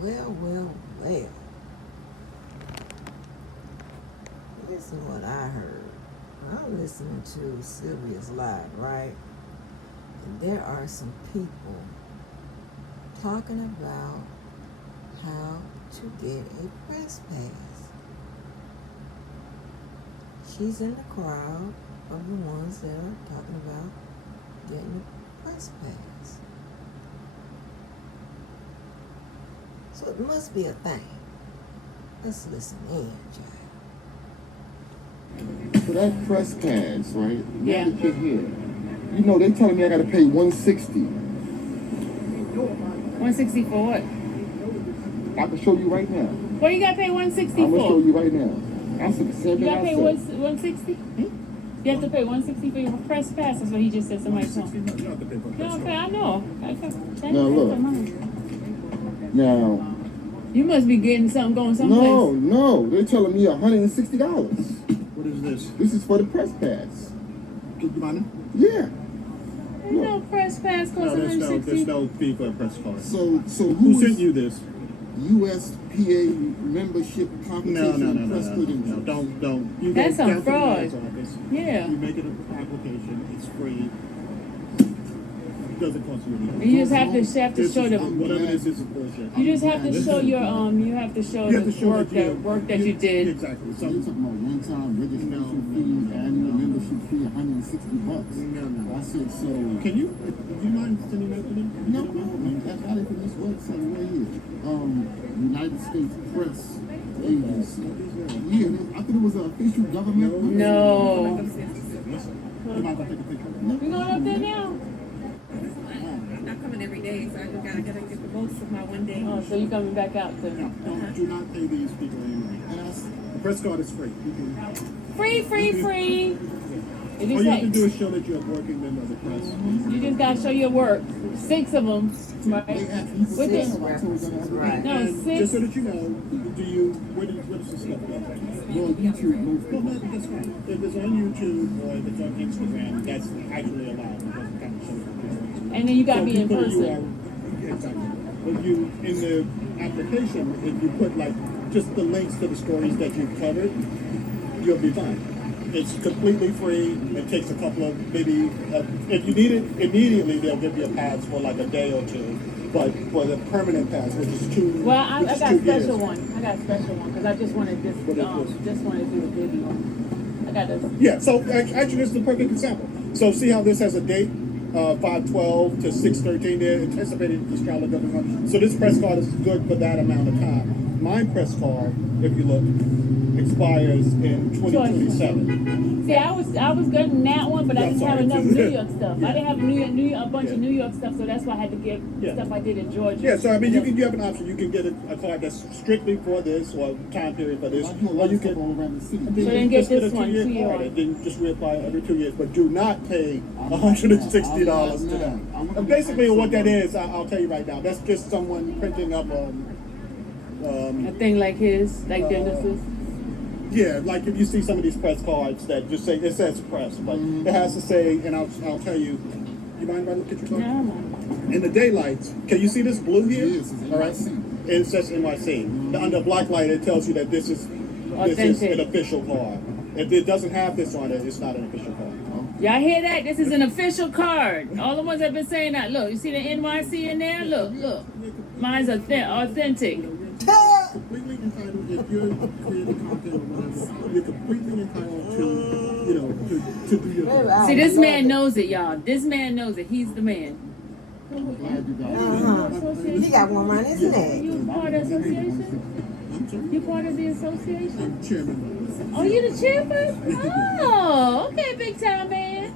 Well. Listen what I heard. I'm listening to Sylvia's live, right? And there are some people talking about how to get a press pass. She's in the crowd of the ones that are talking about getting a press pass. So it must be a thing. Let's listen in, Jack. For that press pass, right? Yeah. Now that you're here, you know, they telling me I gotta pay $160. 160 for what? I can show you right now. What you gotta pay 160 I'm gonna for? show you right now. That's the same You thing gotta I pay said. 160? You have to pay 160 for your press pass. That's what he just said. Somebody told me. You don't have to pay for You don't pay. I know. Now look. Now. You must be getting something going someplace. No. They're telling me $160. What is this? This is for the press pass. Keep your money? Yeah. Ain't no press pass costs No, there's $160. no fee for a press card. So Who sent you this? USPA membership competition press No. credentials. Don't. You That's go some down to the fraud. mayor's office. Yeah. You make it an application. It's free. It doesn't cost you anything. You just have to show them. Whatever it is, this is bullshit. You just have to show your you have to show the work that you did. Exactly. So you're talking about one-time registration fee, annual membership fee, $160. No. I said so. Can you? Do you mind sending that to me? No problem. I got it from this website right here. United States Press Agency. Yeah, I thought it was an official government. No. You mind if I take a picture? You going up there now? I'm not coming every day, so I gotta get the most of my one day. Oh, so you coming back out to? No, do not pay these people anyway. The press card is free. You can, Free. all you have to do is show that you're a working member of the press. You just gotta show your work. 6 of them, right? With Six it. references, right. No, And 6. just so that you know, where does this stuff go? Well, YouTube most Well, no, that's fine. If it's on YouTube or if it's on Instagram, that's actually allowed because it kind of shows the picture. And then you gotta So be if in you put a person. URL exactly. But you, in the application, if you put like just the links to the stories that you've covered, you'll be fine. It's completely free. It takes a couple of maybe, if you need it immediately, they'll give you a pass for like a day or two. But for the permanent pass, which is two, Well, I which is got 2 a special years. one. I got a special one because I just wanted this. Just wanted to do a video. I got this. Yeah, so actually this is the perfect example. So see how this has a date, 5/12 to 6/13. They're anticipating this trial going on. So this press card is good for that amount of time. My press card, if you look, expires in 2027. See, I was getting that one, but I didn't have enough New York stuff. Yeah. I didn't have a bunch of New York stuff, so that's why I had to get stuff I did in Georgia. Yeah, so I mean, you have an option. You can get a card that's strictly for this or time period for this, or you can. all around the city. So then get just get this a one, 2-year 2-year card one. and then just reapply every 2 years, but do not pay $160 to them. And basically, what that is, I'll tell you right now, that's just someone printing up A thing like his, like Dennis's. yeah, like if you see some of these press cards that just say it says press, but it has to say, and I'll tell you. You mind if I look at your phone? No. In the daylights, can you see this blue here? Yes, it's All right, NYC. it says NYC. Under black light, it tells you that this is Authentic. an official card. If it doesn't have this on it, it's not an official card. Y'all hear that? This is an official card. All the ones that been saying that. Look, you see the NYC in there? Look. Mine's authentic. Completely entitled, if you're creating content or whatever, you're completely entitled to do your thing. See, this man knows it, y'all. This man knows it. He's the man. He got one around his neck. You part of the association? You part of the association? I'm chairman. Oh, you the chairman? Oh, okay, big time man.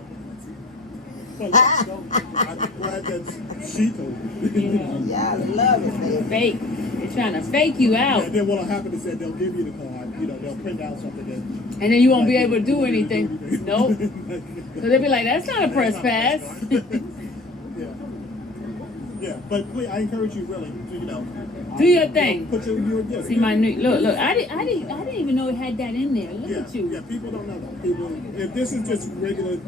I'm glad that she told me. Yeah, I love it, baby. Fake. They're trying to fake you out. And then what'll happen is that they'll give you the card, they'll print out something that. And then you won't be able to do anything. Nope. So they'll be like, that's not a press pass. Yeah, but please, I encourage you really to, Do your thing. put your See my new look. I didn't even know it had that in there. Look at you. Yeah, people don't know that. People, if this is just regular,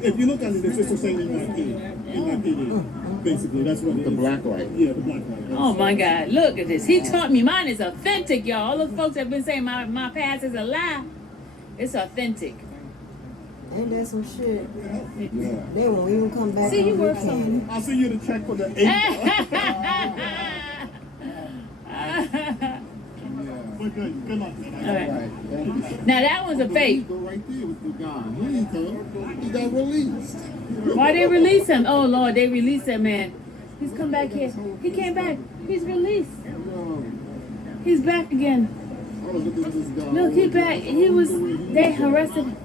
if you look under this, this will say NYP, NYPD. Basically, that's what it The is. black light. Yeah, the black light. Oh my God, look at this. He taught me mine is authentic, y'all. All those folks have been saying my past is a lie. It's authentic. Ain't that some shit? Yeah. They won't even come back See, on you work weekend. I'll send you the check for the 8. But good luck, man. All right. Right. Thank you. Now that was a But fake. Go right there with the guy. Here you come. He got released. Why they release him? Oh Lord, they released that man. He's come back here. He came back. He's released. Yo, He's back again. I was looking at this guy. Look, he back. He was. They arrested.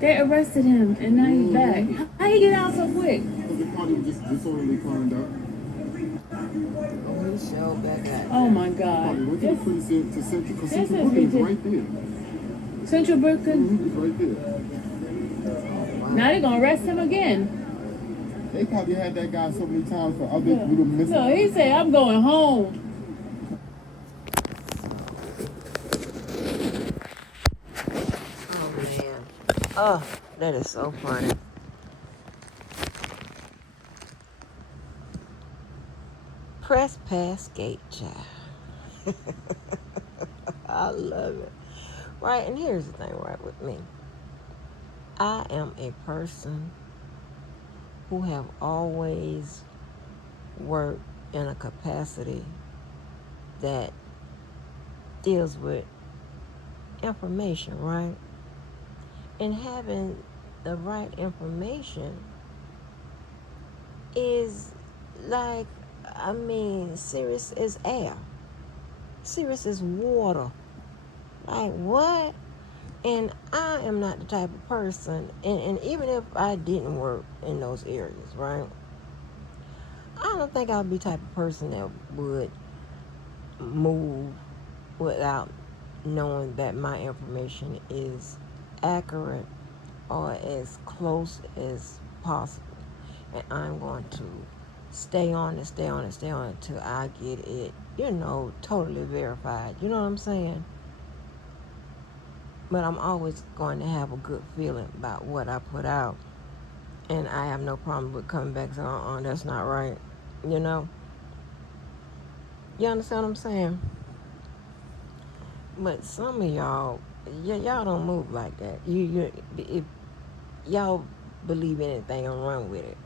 They arrested him, and now he's back. How he get out so quick? Because they probably was just disorderly conduct. He showed back out. Oh my Probably God. went to the precinct to Central, because This Central is Brooklyn is ridiculous. right there. Central Brooklyn. It's right there. Now they're gonna arrest him again. They probably had that guy so many times for other little missing. So he said, "I'm going home." Oh man. Oh, that is so funny. Press pass gate, child. I love it. Right, and here's the thing, right, with me. I am a person who have always worked in a capacity that deals with information, right? And having the right information is like, I mean, serious as air. Serious as water. Like, what? And I am not the type of person, and even if I didn't work in those areas, right? I don't think I'd be the type of person that would move without knowing that my information is accurate or as close as possible. And I'm going to stay on it until I get it, totally verified. You know what I'm saying? But I'm always going to have a good feeling about what I put out. And I have no problem with coming back and saying, that's not right. You know? You understand what I'm saying? But some of y'all don't move like that. If y'all believe anything and run with it.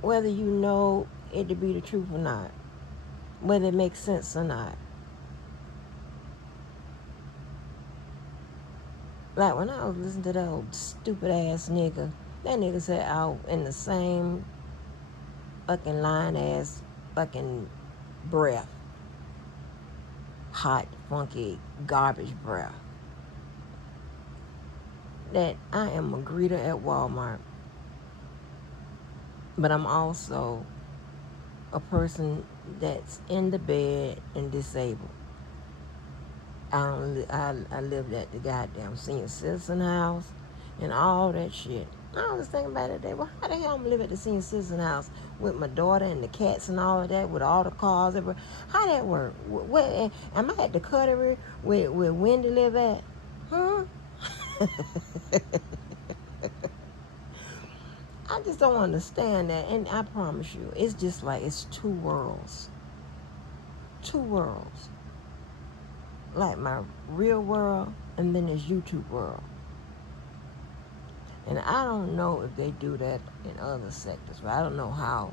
Whether you know it to be the truth or not. Whether it makes sense or not. Like when I was listening to that old stupid ass nigga, that nigga said out in the same fucking line ass fucking breath. Hot, funky, garbage breath. That I am a greeter at Walmart. But I'm also a person that's in the bed and disabled. I lived at the goddamn senior citizen house and all that shit. I was thinking about it today. Well, how the hell I'm live at the senior citizen house with my daughter and the cats and all of that, with all the cars? How that work? Where am I at the Cuttery where Wendy live at? Huh? I just don't understand that. And I promise you, it's just like it's two worlds. Two worlds. Like my real world and then this YouTube world. And I don't know if they do that in other sectors, but I don't know how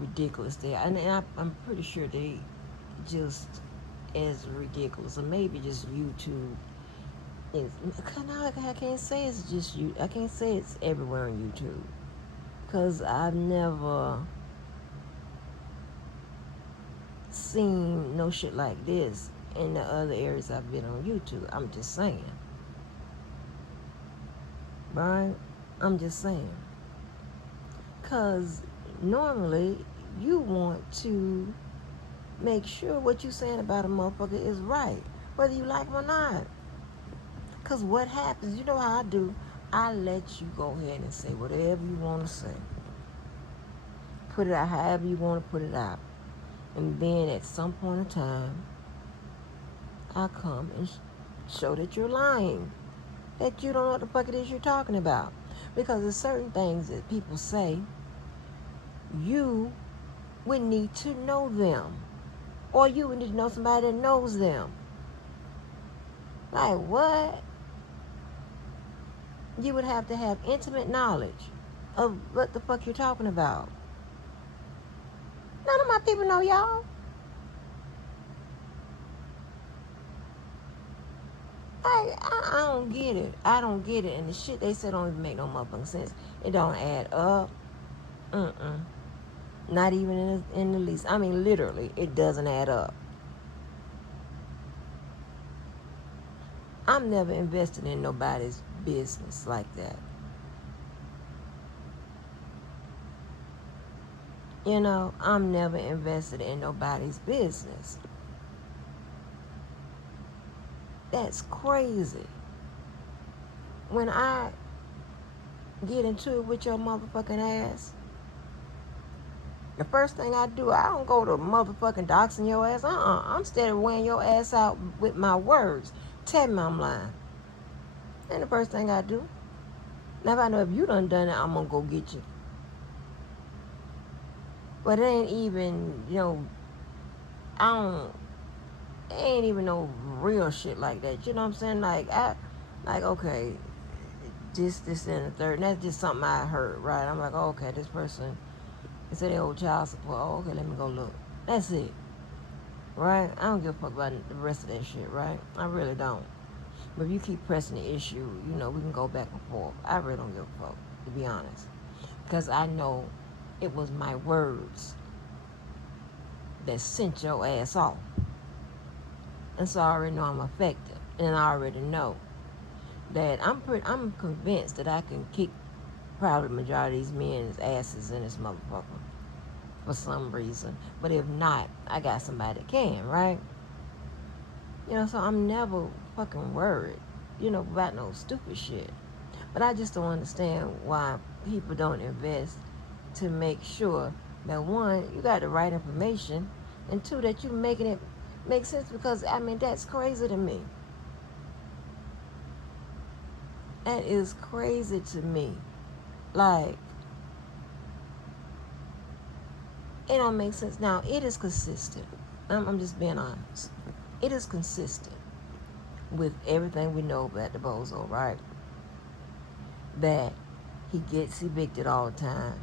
ridiculous they are. And I'm pretty sure they just as ridiculous, or maybe just YouTube is. I can't say it's just you. I can't say it's everywhere on YouTube because I've never seen no shit like this in the other areas I've been on YouTube. I'm just saying. Right? I'm just saying. Because normally you want to make sure what you're saying about a motherfucker is right, whether you like him or not. Because what happens, you know how I do, I let you go ahead and say whatever you want to say. Put it out however you want to put it out. And then at some point in time, I come and show that you're lying. That you don't know what the fuck it is you're talking about. Because there's certain things that people say, you would need to know them. Or you would need to know somebody that knows them. Like, what? You would have to have intimate knowledge of what the fuck you're talking about. None of my people know y'all. I don't get it. I don't get it. And the shit they said don't even make no motherfucking sense. It don't add up. Not even in the least. I mean, literally, it doesn't add up. I'm never invested in nobody's business like that. You know, I'm never invested in nobody's business. That's crazy. When I get into it with your motherfucking ass, the first thing I do, I don't go to motherfucking doxing your ass. I'm steady weighing your ass out with my words. Tell me I'm lying. And the first thing I do. Now if I know if you done it, I'm gonna go get you. But it ain't even, it ain't even no real shit like that. You know what I'm saying? Okay, this, and the third. And that's just something I heard, right? I'm like, oh, okay, this person, they said they owe child support. Oh, okay, let me go look. That's it. Right? I don't give a fuck about the rest of that shit, right? I really don't. But if you keep pressing the issue, we can go back and forth. I really don't give a fuck, to be honest. Because I know it was my words that sent your ass off. And so I already know I'm effective. And I already know that I'm convinced that I can kick probably the majority of these men's asses in this motherfucker for some reason. But if not, I got somebody that can, right? So I'm never fucking worried, about no stupid shit. But I just don't understand why people don't invest to make sure that, one, you got the right information, and two, that you're making it make sense, because, that's crazy to me. That is crazy to me. Like, it don't make sense. Now, it is consistent. I'm just being honest. It is consistent with everything we know about the bozo, right? That he gets evicted all the time.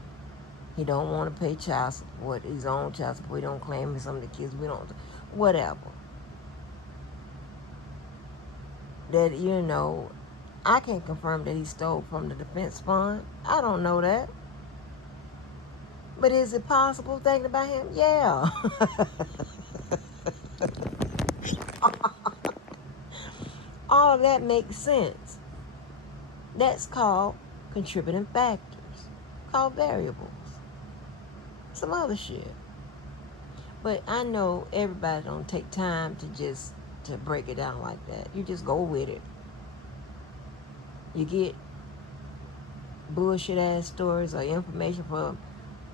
He don't want to pay child support, his own child support. He don't claim some of the kids. We don't, whatever. That, I can't confirm that he stole from the defense fund. I don't know that. But is it possible, thinking about him? Yeah. All of that makes sense. That's called contributing factors, called variables. Some other shit. But I know everybody don't take time to break it down like that. You just go with it. You get bullshit ass stories or information from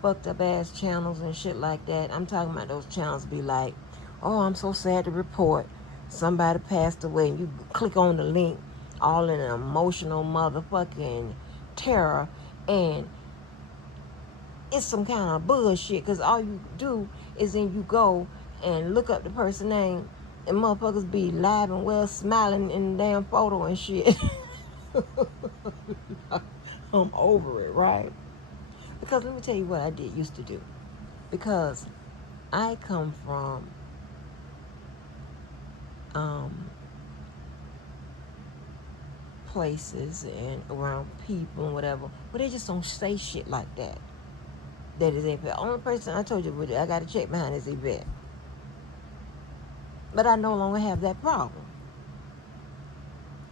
fucked up ass channels and shit like that. I'm talking about those channels be like, oh, I'm so sad to report somebody passed away. And you click on the link, all in an emotional motherfucking terror, and it's some kind of bullshit, because all you do is then you go and look up the person's name, and motherfuckers be live and well smiling in the damn photo and shit. I'm over it, right? Because let me tell you what I did used to do. Because I come from places and around people and whatever, but they just don't say shit like that. That is Yvette. The only person I told you I got to check behind is Yvette. But I no longer have that problem.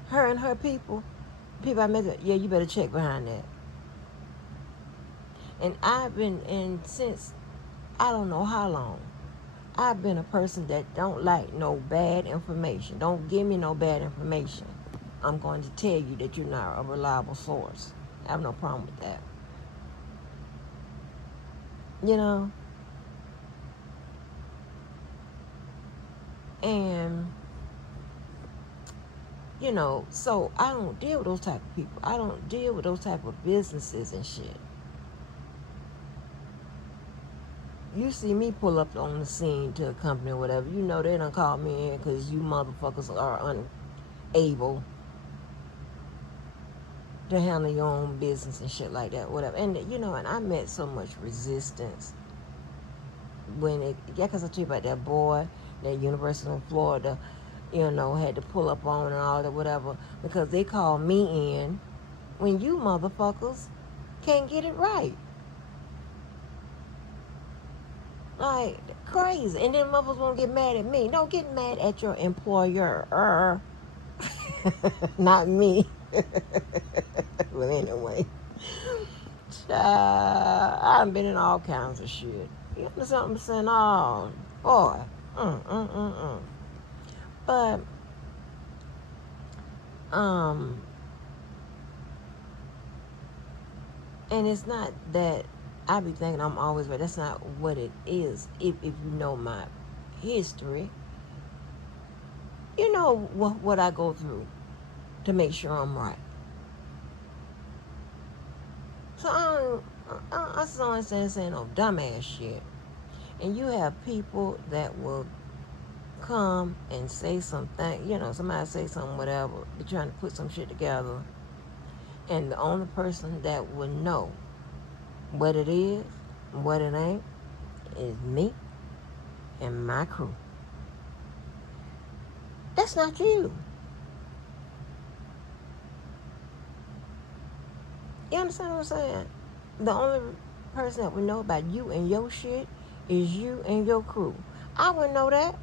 Her and her people I met, yeah, you better check behind that. And I've been, and since I don't know how long, I've been a person that don't like no bad information. Don't give me no bad information. I'm going to tell you that you're not a reliable source. I have no problem with that. And You know, so I don't deal with those type of people. I don't deal with those type of businesses and shit. You see me pull up on the scene to a company or whatever, you know they done call me in because you motherfuckers are unable to handle your own business and shit like that, whatever. And you know, and I met so much resistance when it, yeah, because I told you about that boy, that University of Florida, you know, had to pull up on and all that, whatever, because they called me in when you motherfuckers can't get it right. Like, crazy. And then motherfuckers won't get mad at me. No, get mad at your employer. Not me. But anyway. I've been in all kinds of shit. You understand what I'm saying? Oh, boy. But, and it's not that I be thinking I'm always right. That's not what it is. If you know my history, you know what I go through to make sure I'm right. So I don't understand saying no dumbass shit. And you have people that will come and say something, you know, somebody say something, whatever, be trying to put some shit together. And the only person that will know what it is, what it ain't, is me and my crew. That's not you. You understand what I'm saying? The only person that would know about you and your shit is you and your crew. I wouldn't know that.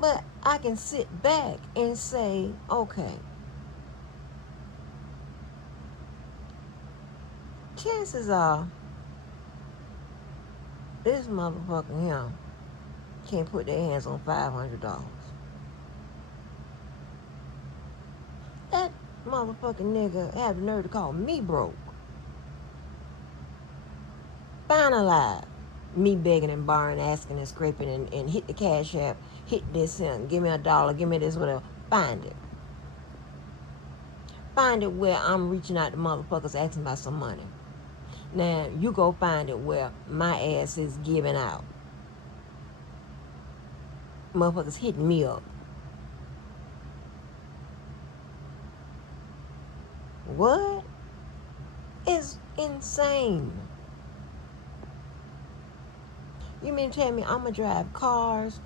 But I can sit back and say, okay, chances are this motherfucker here can't put their hands on $500. That motherfucking nigga had the nerve to call me broke. Finalize me begging and borrowing, asking and scraping and hit the cash app, hit this and give me $1, give me this, whatever. Find it. Find it where I'm reaching out to motherfuckers asking about some money. Now, you go find it where my ass is giving out. Motherfuckers hitting me up. What? It's insane. You mean to tell me I'm going to drive cars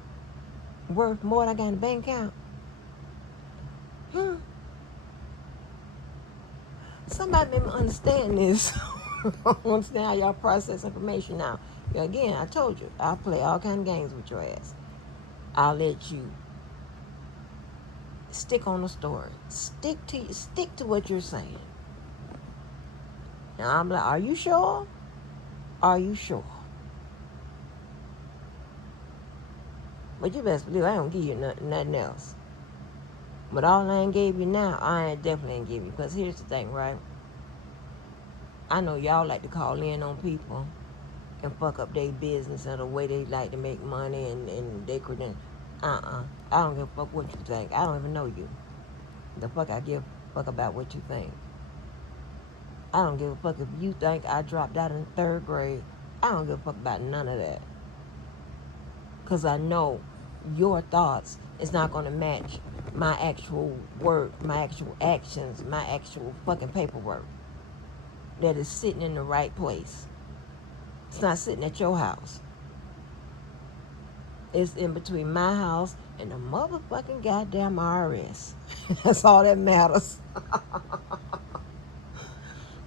worth more than I got in the bank account? Somebody made me understand this. I understand how y'all process information now. Again, I told you, I'll play all kind of games with your ass. I'll let you stick on the story. Stick to what you're saying. Now I'm like, are you sure? Are you sure? But you best believe I don't give you nothing else. But all I ain't gave you now, I definitely ain't give you. Because here's the thing, right? I know y'all like to call in on people and fuck up their business and the way they like to make money and they credentials. I don't give a fuck what you think. I don't even know you. The fuck I give a fuck about what you think. I don't give a fuck if you think I dropped out in 3rd grade. I don't give a fuck about none of that. Because I know your thoughts is not going to match my actual work, my actual actions, my actual fucking paperwork that is sitting in the right place. It's not sitting at your house. It's in between my house and the motherfucking goddamn IRS. That's all that matters.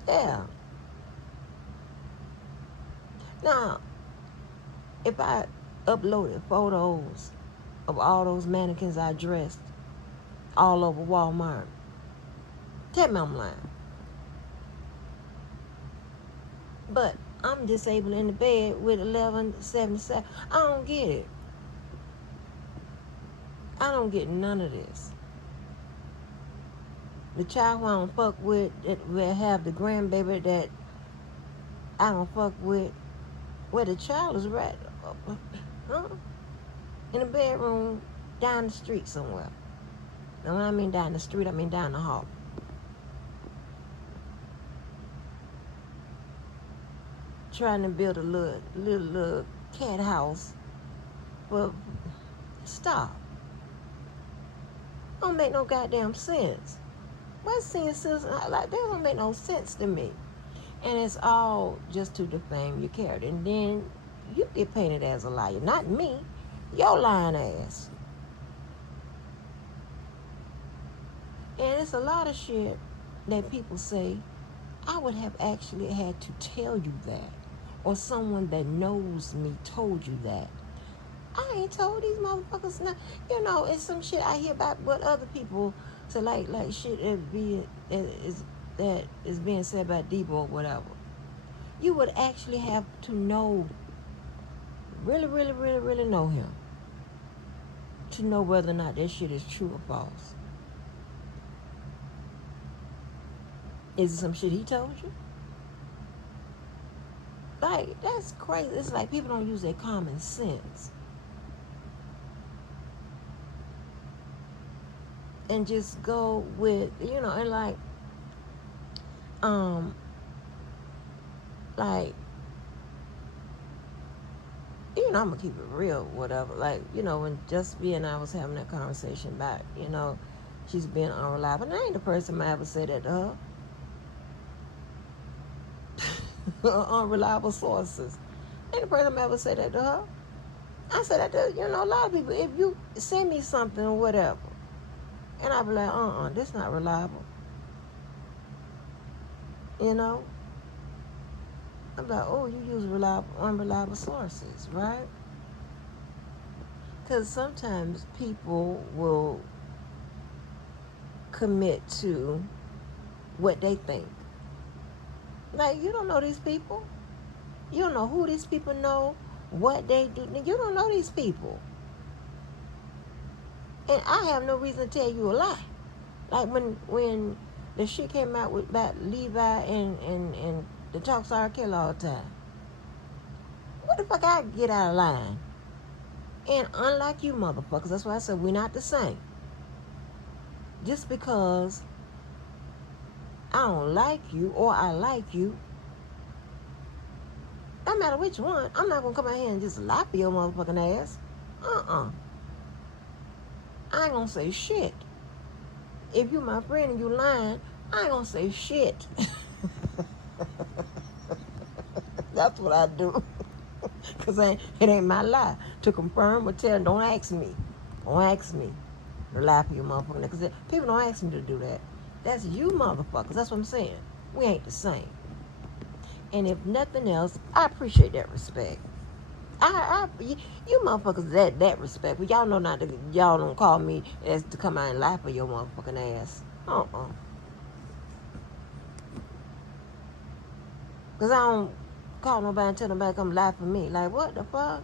Yeah. Now, if I uploaded photos of all those mannequins I dressed all over Walmart, tell me I'm lying. But I'm disabled in the bed with 1177. I don't get it. I don't get none of this. The child who I don't fuck with that will have the grandbaby that I don't fuck with, where the child is right in the bedroom down the street somewhere. And when I mean down the street, I mean down the hall. Trying to build a little cat house. But stop. Don't make no goddamn sense. What sense is like that? Don't make no sense to me. And it's all just to defame your character. And then you get painted as a liar. Not me. Your lying ass. And it's a lot of shit that people say, I would have actually had to tell you that. Or someone that knows me told you that. I ain't told these motherfuckers not. You know, it's some shit I hear about what other people say, like shit that is being said about Debo or whatever. You would actually have to know, really, really, really, really know him to know whether or not that shit is true or false. Is it some shit he told you? Like, that's crazy. It's like people don't use their common sense. And just go with, you know, and like, you know, I'm gonna keep it real, whatever. Like, you know, when Just B and I was having that conversation about, you know, she's being unreliable. And I ain't the person I ever said that to her. Unreliable sources. Ain't the person I ever said that to her. I said that to, you know, a lot of people. If you send me something or whatever, and I be like, this not reliable. You know? I'm like, oh, you use unreliable sources, right? Because sometimes people will commit to what they think. Like, you don't know these people. You don't know who these people know, what they do. You don't know these people. And I have no reason to tell you a lie. Like when the shit came out about Levi and the talks R. Kelly all the time. What the fuck I get out of line? And unlike you motherfuckers, that's why I said we're not the same. Just because I don't like you or I like you, no matter which one, I'm not gonna come out here and just lie for your motherfucking ass. I ain't gonna say shit. If you my friend and you lying, I ain't gonna say shit. That's what I do. Because it ain't my lie. To confirm or tell, don't ask me. Don't ask me to lie for you motherfucker. Because people don't ask me to do that. That's you motherfuckers. That's what I'm saying. We ain't the same. And if nothing else, I appreciate that respect. You motherfuckers that respect. But y'all know not to, y'all don't call me as to come out and lie for your motherfucking ass. Because I don't call nobody and tell nobody to come lie for me. Like, what the fuck?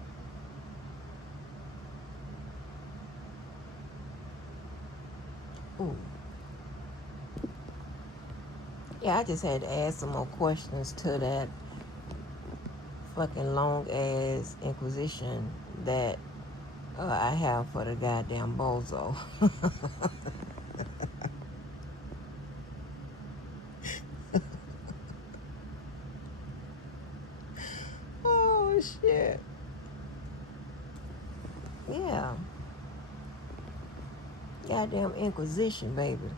Ooh. Yeah, I just had to add some more questions to that fucking long ass inquisition that I have for the goddamn bozo. Oh shit. Yeah. Goddamn inquisition, baby.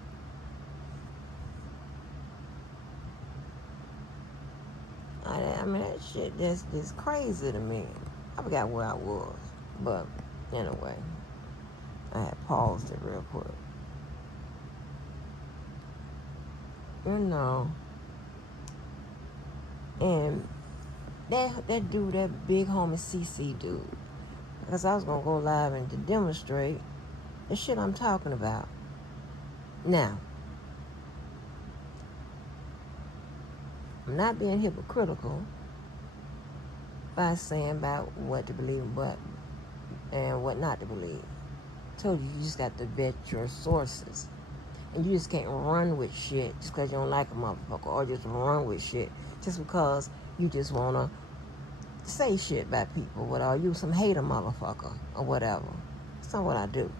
I mean, that shit just crazy to me. I forgot where I was. But, anyway. I had paused it real quick. You know. And that dude, that big homie CC dude. Because I was going to go live and to demonstrate the shit I'm talking about. Now. I'm not being hypocritical by saying about what to believe and what not to believe. I told you just got to vet your sources. And you just can't run with shit just because you don't like a motherfucker, or just run with shit just because you just want to say shit about people, or you some hater motherfucker or whatever. That's not what I do.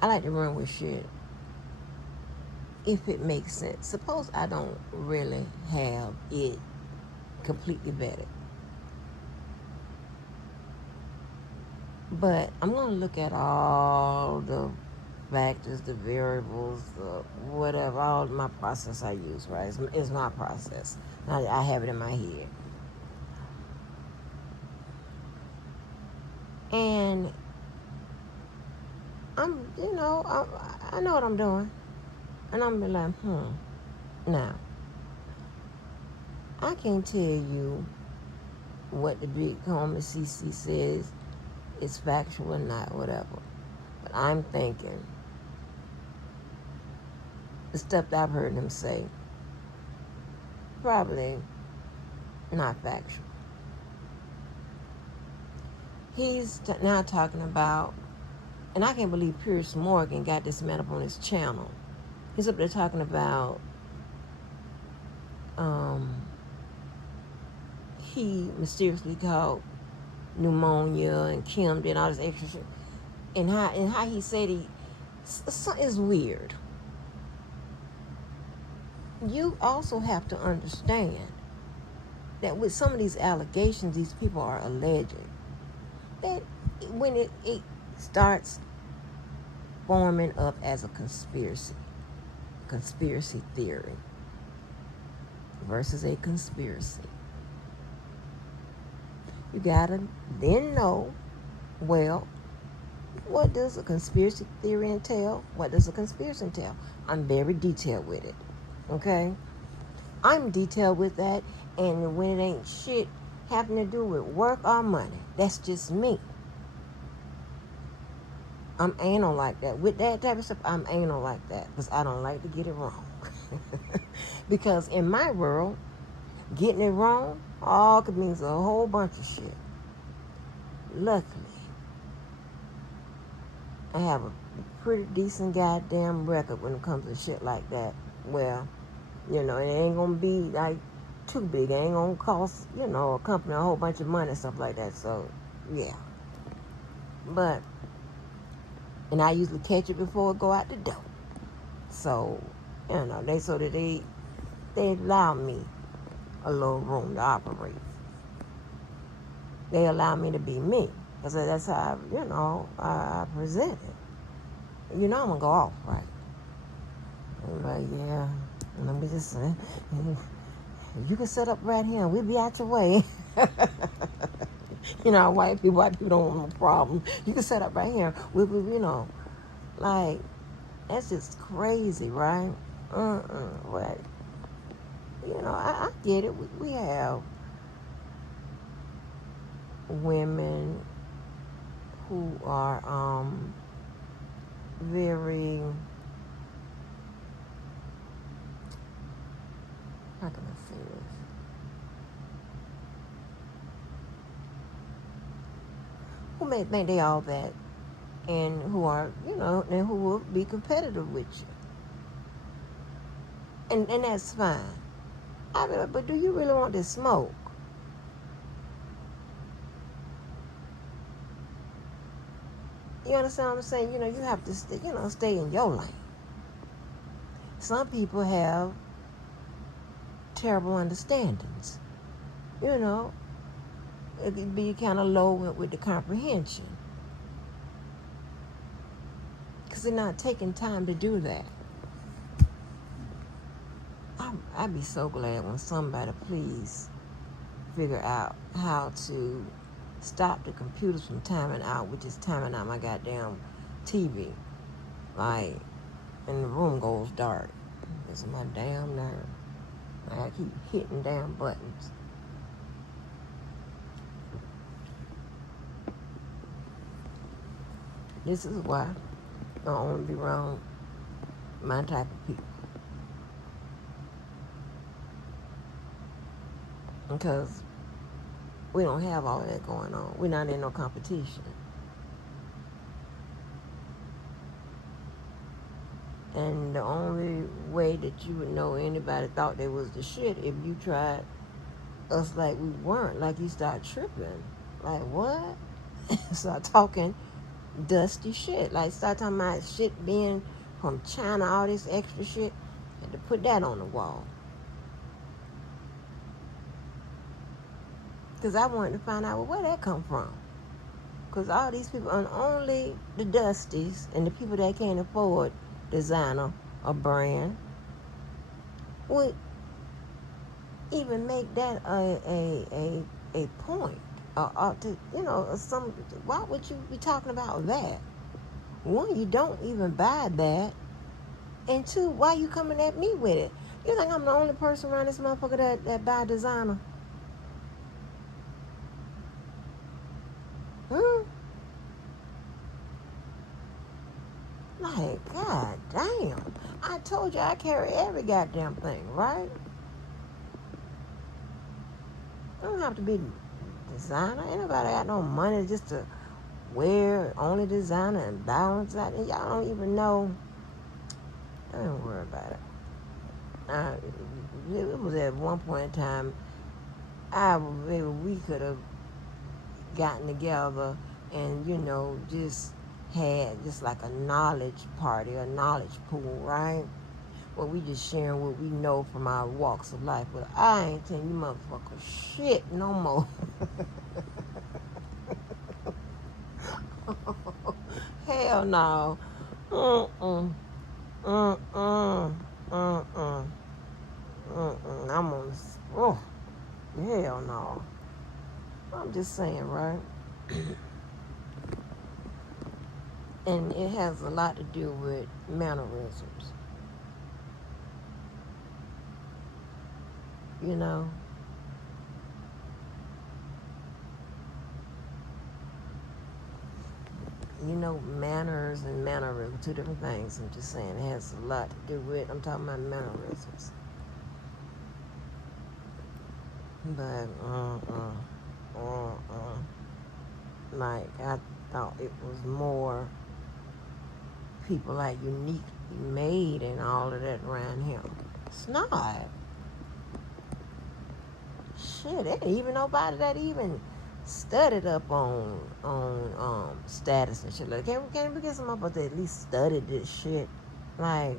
I like to run with shit if it makes sense. Suppose I don't really have it completely vetted. But I'm going to look at all the factors, the variables, the whatever, all my process I use, right? It's my process. I have it in my head. And I know what I'm doing. And I'm be like, Now, I can't tell you what the big homie CC says is factual or not, whatever. But I'm thinking the stuff that I've heard him say, probably not factual. He's now talking about, and I can't believe Pierce Morgan got this man up on his channel. He's up there talking about he mysteriously caught pneumonia and Kim did all this extra shit. And how he said something is weird. You also have to understand that with some of these allegations these people are alleging, that when it starts forming up as a conspiracy theory versus a conspiracy, you gotta then know, well, what does a conspiracy theory entail? What does a conspiracy entail? I'm very detailed with it, okay? I'm detailed with that, and when it ain't shit having to do with work or money, that's just me. I'm anal like that. With that type of stuff, I'm anal like that because I don't like to get it wrong. Because in my world, getting it wrong all could mean a whole bunch of shit. Luckily, I have a pretty decent goddamn record when it comes to shit like that. Well, it ain't gonna be like too big. It ain't gonna cost, a company a whole bunch of money and stuff like that. So, yeah. But, and I usually catch it before it go out the door. So, they allow me a little room to operate. They allow me to be me. Because that's how, I present it. I'm going to go off, right? I'm like, yeah, let me just say, you can set up right here. We'll be out your way. White people don't want no problem. You can set up right here. Like, that's just crazy, right? But, I get it. We have women who are very, how can I say this? Who may think they all that, and who are, and who will be competitive with you. And that's fine. I mean, but do you really want this smoke? You understand what I'm saying? You have to, stay in your lane. Some people have terrible understandings. It could be kind of low with the comprehension. Because they're not taking time to do that. I'd be so glad when somebody please figure out how to stop the computers from timing out, which is timing out my goddamn TV. Like, and the room goes dark. It's my damn nerve. I keep hitting damn buttons. This is why I don't want to be around my type of people. Because we don't have all that going on. We're not in no competition. And the only way that you would know anybody thought they was the shit if you tried us like we weren't. Like you start tripping. Like what? Start talking dusty shit. Like, start talking about shit being from China, all this extra shit. Had to put that on the wall. Because I wanted to find out, well, where that come from. Because all these people, and only the dusties and the people that can't afford designer or brand would even make that a point. To, some. Why would you be talking about that? One, you don't even buy that, and two, why you coming at me with it? You think I'm the only person around this motherfucker that buy designer? Hmm? Like, god damn. I told you I carry every goddamn thing, right? I don't have to be designer. Ain't nobody got no money just to wear only designer and balance out. And y'all don't even know. Don't worry about it. It was at one point in time, maybe we could have gotten together and, just had just like a knowledge party, a knowledge pool, right? Where we just sharing what we know from our walks of life. But I ain't telling you motherfuckers shit no more. Hell no. Mm-mm. Mm-mm. Mm-mm. Mm-mm. I'm on this. Oh, hell no. I'm just saying, right? And it has a lot to do with mannerisms. You know? Manners and mannerisms, two different things. I'm just saying it has a lot to do with, I'm talking about mannerisms. But, like, I thought it was more people like uniquely made and all of that around here. It's not. Shit, there ain't even nobody that even studied up on status and shit. Like, can we get some up that at least studied this shit? Like,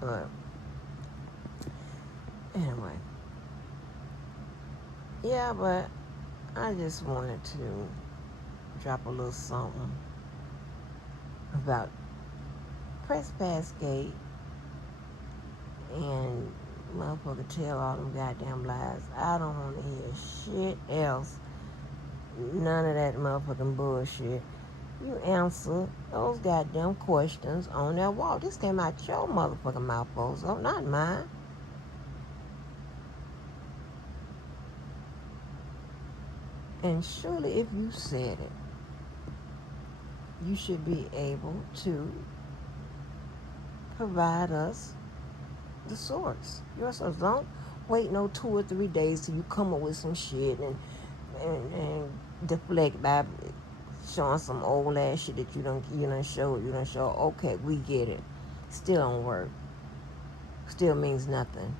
But anyway, yeah. But I just wanted to drop a little something about press pass gate and motherfucker tell all them goddamn lies. I don't want to hear shit else. None of that motherfucking bullshit. You answer those goddamn questions on that wall. This came out your motherfucking mouth, bozo, not mine. And surely if you said it, you should be able to provide us the source. Your source. Don't wait no 2 or 3 days till you come up with some shit and deflect by showing some old ass shit that you don't show. Okay, we get it. Still don't work. Still means nothing.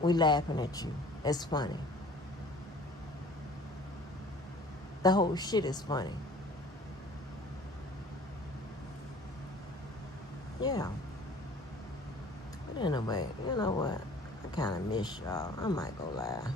We laughing at you. It's funny. The whole shit is funny. Yeah. But anyway, you know what? I kind of miss y'all. I might go live.